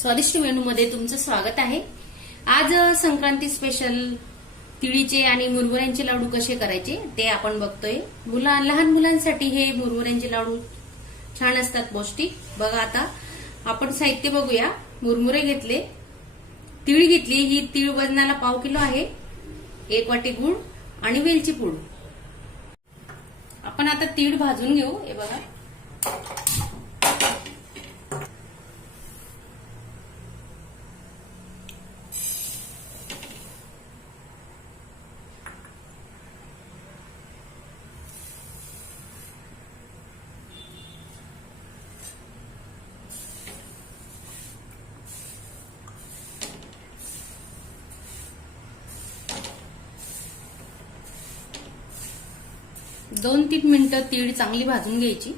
स्वादिष्ट मध्ये तुमचं स्वागत आहे आज संक्रांती स्पेशल तिळीचे आणि मुरमुऱ्यांचे लाडू कसे करायचे ते आपण बघतोय लहान मुलांसाठी हे मुरमुऱ्यांचे लाडू छान असतात पौष्टिक बघा आता आपण साहित्य बघूया मुरमुरे घेतले तीळ घेतली ही तीळ वजनाला पाव किलो आहे एक वाटी गुळ आणि वेलची पूड आपण आता तीळ भाजून घेऊ हे बघा दोन तीन मिनिटं तीळ चांगली भाजून घ्यायची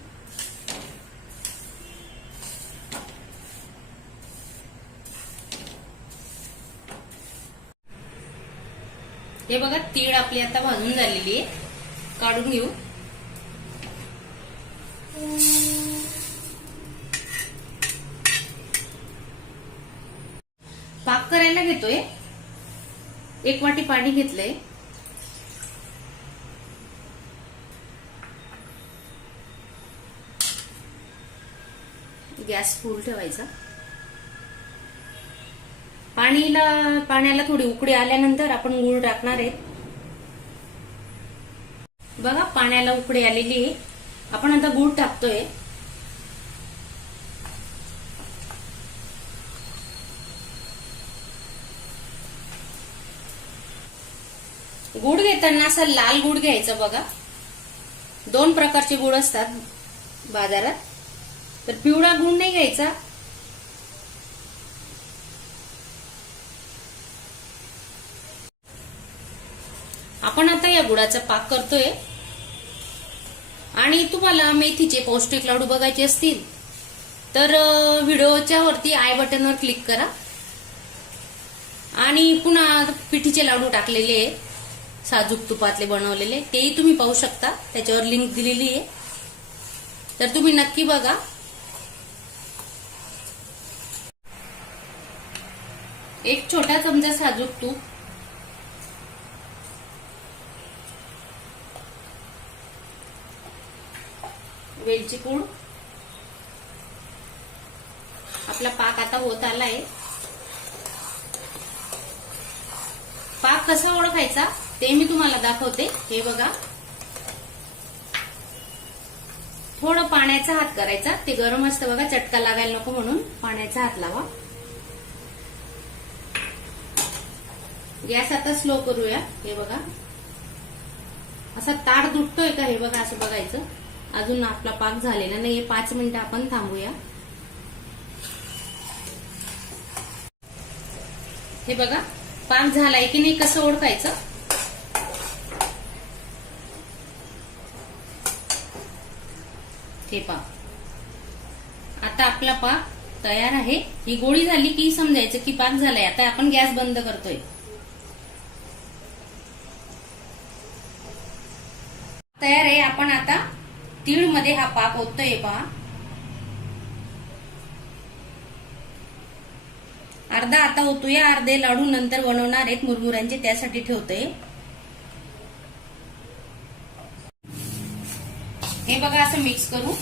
हे बघा तीळ आपली आता भाजून झालेली आहे काढून घेऊ पाक करायला घेतोय एक वाटी पाणी घेतलंय गॅस फुल ठेवायचा पाणीला पाण्याला थोडी उकडी आल्यानंतर आपण गुळ टाकणार आहे बघा पाण्याला उकडी आलेली आहे आपण आता गुळ टाकतोय गुड घेताना असा लाल गुड घ्यायचा बघा दोन प्रकारचे गुड असतात बाजारात तर पिवळा गुण नाही घ्यायचा आपण आता या गुळाचा पाक करतोय आणि तुम्हाला मेथीचे पौष्टिक लाडू बघायचे असतील तर व्हिडिओच्या वरती आय बटनवर क्लिक करा आणि पुन्हा पिठीचे लाडू टाकलेले साजूक तुपातले बनवलेले तेही तुम्ही पाहू शकता त्याच्यावर लिंक दिलेली आहे तर तुम्ही नक्की बघा एक छोटा चमचा साजूक तूप वेलची पूड आपला पाक आता होत आलाय पाक कसा ओळखायचा ते मी तुम्हाला दाखवते हे बघा थोडं पाण्याचा हात करायचा ते गरम असतं बघा चटका लागायला नको म्हणून पाण्याचा हात लावा गॅस आता स्लो करूया हे बघा असा ताट दुखतोय का हे बघा असं बघायचं अजून आपला पाक झालेला नाही पाच मिनिटं आपण थांबूया हे बघा पाक झालाय की नाही कसं ओळखायचं हे पाक आता आपला पाक तयार आहे ही गोळी झाली की समजायचं की पाक झालाय आता आपण गॅस बंद करतोय तयार आहे आपण आता तीळ मध्ये हा पाक ओततोय पहा अर्धा आता ओतूया अर्धे लाडू नंतर बनवणार आहेत मुरमुऱ्यांचे त्यासाठी ठेवतोय हे बघा असं मिक्स करू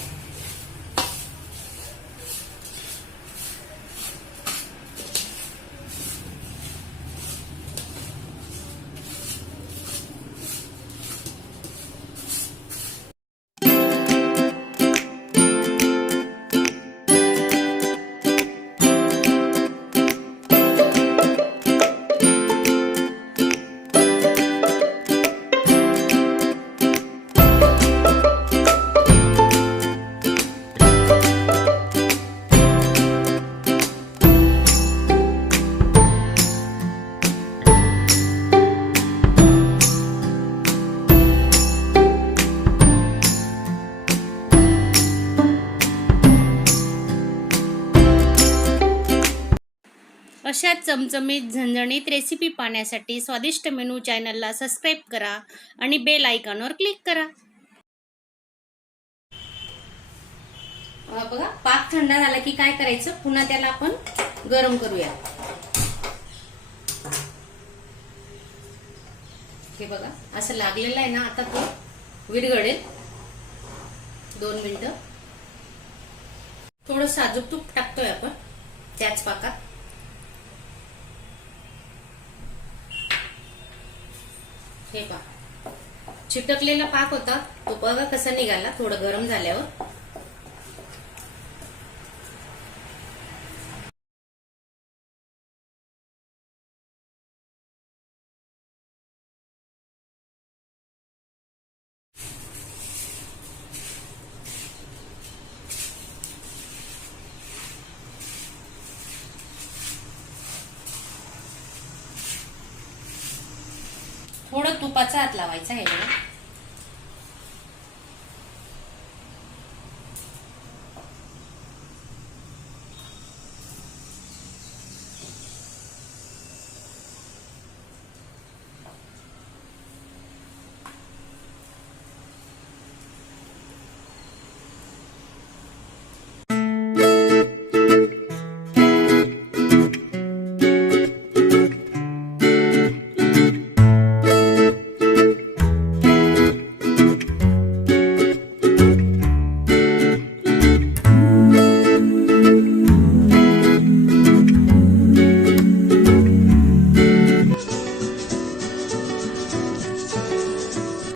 अशा चमचमीत झणझणीत रेसिपी पाहण्यासाठी स्वादिष्ट मेनू चॅनलला सबस्क्राईब करा आणि बेल आयकॉनवर क्लिक करा बघा पाक थंड झाला की काय करायचं पुन्हा त्याला आपण गरम करूया हे बघा असं लागलेलं आहे ना आता तो विरघडेल दोन मिनिट थोडं साजूक तूप टाकतोय आपण त्याच पाकात हे पहा चिटकलेला पाक होता तो बघा कसा निघाला थोडं गरम झाल्यावर तुपाचा हात लावायचा आहे